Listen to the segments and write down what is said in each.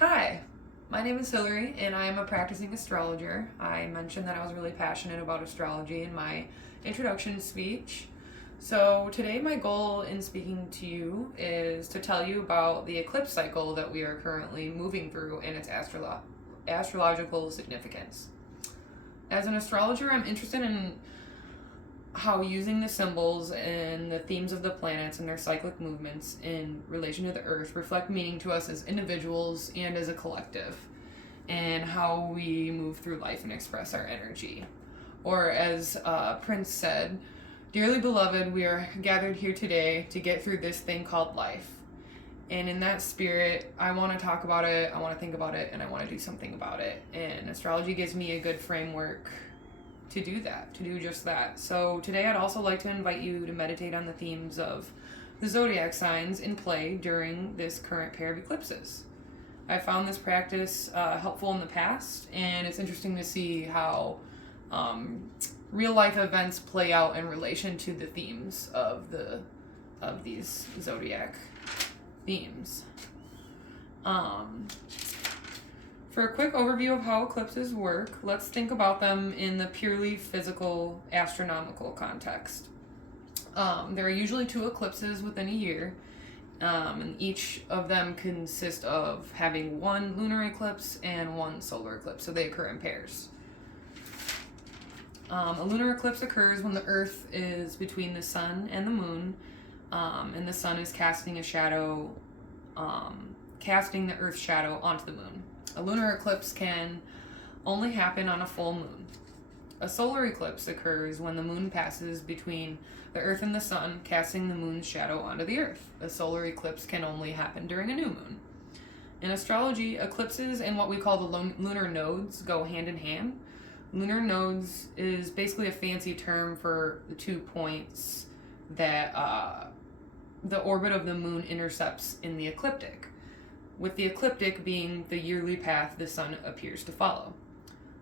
Hi, my name is Hillary, and I am a practicing astrologer. I mentioned that I was really passionate about astrology in my introduction speech. So, today, my goal in speaking to you is to tell you about the eclipse cycle that we are currently moving through and its astrological significance. As an astrologer, I'm interested in how using the symbols and the themes of the planets and their cyclic movements in relation to the earth reflect meaning to us as individuals and as a collective, and how we move through life and express our energy. Or as Prince said, "Dearly beloved, we are gathered here today to get through this thing called life." And in that spirit, I want to talk about it, I want to think about it, and I want to do something about it. And astrology gives me a good framework to do that, to do just that. So today I'd also like to invite you to meditate on the themes of the zodiac signs in play during this current pair of eclipses. I found this practice helpful in the past, and it's interesting to see how real life events play out in relation to the themes of these zodiac themes. For a quick overview of how eclipses work, let's think about them in the purely physical astronomical context. There are usually 2 eclipses within a year, and each of them consist of having 1 lunar eclipse and 1 solar eclipse, so they occur in pairs. A lunar eclipse occurs when the Earth is between the Sun and the Moon, and the Sun is casting a shadow, casting the Earth's shadow onto the Moon. A lunar eclipse can only happen on a full moon. A solar eclipse occurs when the moon passes between the Earth and the Sun, casting the moon's shadow onto the Earth. A solar eclipse can only happen during a new moon. In astrology, eclipses and what we call the lunar nodes go hand in hand. Lunar nodes is basically a fancy term for the 2 points that the orbit of the moon intercepts in the ecliptic, with the ecliptic being the yearly path the sun appears to follow.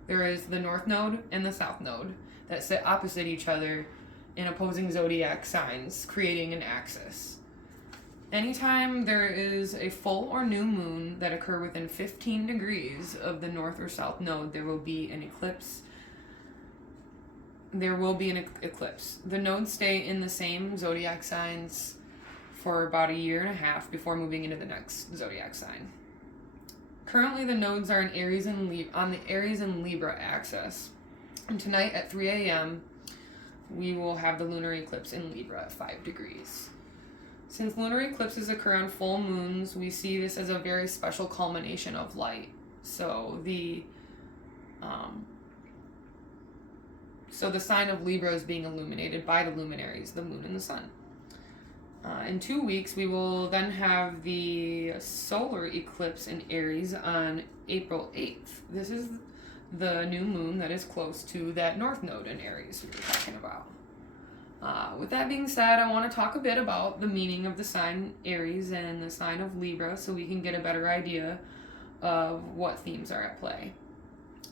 There is the north node and the south node that sit opposite each other in opposing zodiac signs, creating an axis. Anytime there is a full or new moon that occur within 15 degrees of the north or south node, there will be an eclipse. The nodes stay in the same zodiac signs for about a year and a half before moving into the next zodiac sign. Currently, the nodes are in Aries and on the Aries and Libra axis. And tonight at 3 a.m., we will have the lunar eclipse in Libra at 5 degrees. Since lunar eclipses occur on full moons, we see this as a very special culmination of light. So the sign of Libra is being illuminated by the luminaries, the moon and the sun. In 2 weeks, we will then have the solar eclipse in Aries on April 8th. This is the new moon that is close to that north node in Aries we were talking about. With that being said, I want to talk a bit about the meaning of the sign Aries and the sign of Libra so we can get a better idea of what themes are at play.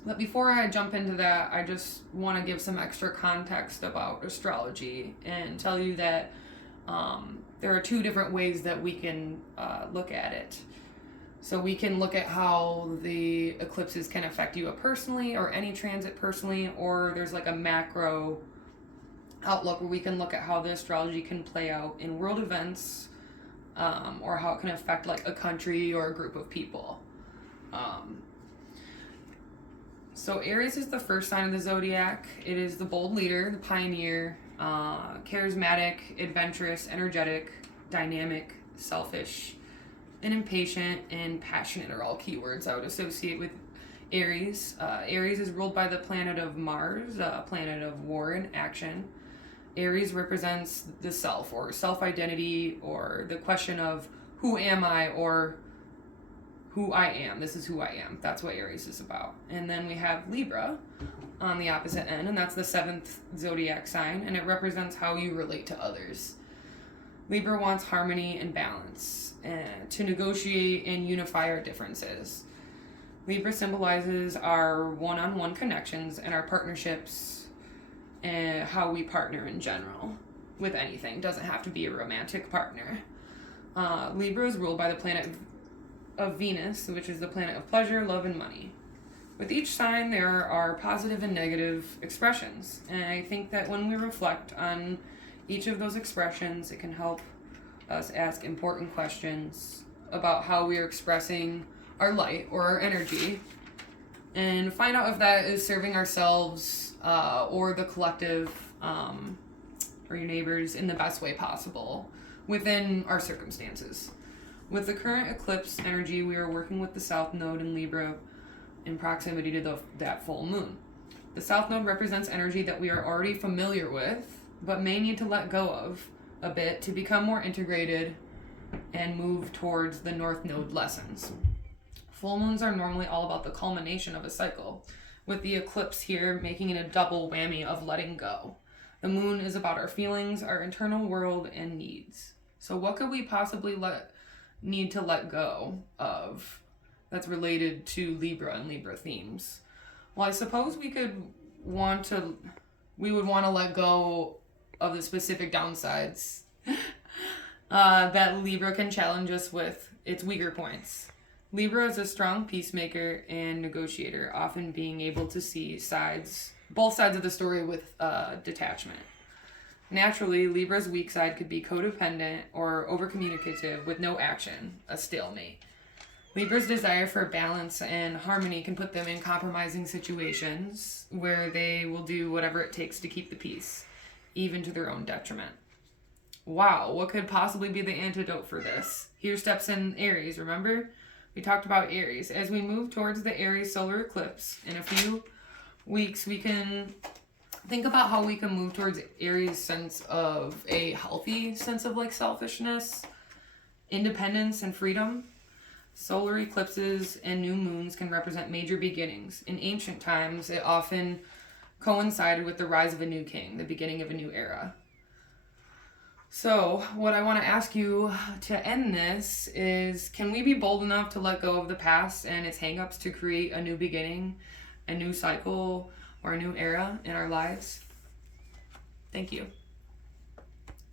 But before I jump into that, I just want to give some extra context about astrology and tell you that there are 2 different ways that we can look at it. So we can look at how the eclipses can affect you personally or any transit personally, or there's like a macro outlook where we can look at how the astrology can play out in world events, or how it can affect like a country or a group of people. So Aries is the first sign of the zodiac. It is the bold leader, the pioneer, charismatic, adventurous, energetic, dynamic, selfish, and impatient, and passionate are all keywords I would associate with Aries. Aries is ruled by the planet of Mars, a planet of war and action. Aries represents the self, or self-identity, or the question of who am I, or who I am. This is who I am. That's what Aries is about. And then we have Libra on the opposite end, and that's the 7th zodiac sign, and it represents how you relate to others. Libra wants harmony and balance, to negotiate and unify our differences. Libra symbolizes our one-on-one connections and our partnerships, and how we partner in general with anything. Doesn't have to be a romantic partner. Libra is ruled by the planet of Venus, which is the planet of pleasure, love, and money. With each sign, there are positive and negative expressions. And I think that when we reflect on each of those expressions, it can help us ask important questions about how we are expressing our light or our energy and find out if that is serving ourselves or the collective or your neighbors in the best way possible within our circumstances. With the current eclipse energy, we are working with the South Node in Libra in proximity to that full moon. The South Node represents energy that we are already familiar with, but may need to let go of a bit to become more integrated and move towards the North Node lessons. Full moons are normally all about the culmination of a cycle, with the eclipse here making it a double whammy of letting go. The moon is about our feelings, our internal world, and needs. So what could we possibly need to let go of that's related to Libra and Libra themes? Well, I suppose we would want to let go of the specific downsides that Libra can challenge us with its weaker points. Libra is a strong peacemaker and negotiator, often being able to see both sides of the story with detachment. Naturally, Libra's weak side could be codependent or overcommunicative with no action, a stalemate. Libra's desire for balance and harmony can put them in compromising situations where they will do whatever it takes to keep the peace, even to their own detriment. Wow, what could possibly be the antidote for this? Here steps in Aries, remember? We talked about Aries. As we move towards the Aries solar eclipse in a few weeks, we can think about how we can move towards Aries' sense of a healthy sense of like selfishness, independence, and freedom. Solar eclipses and new moons can represent major beginnings. In ancient times, it often coincided with the rise of a new king, the beginning of a new era. So, what I want to ask you to end this is, can we be bold enough to let go of the past and its hangups to create a new beginning, a new cycle, or a new era in our lives? Thank you.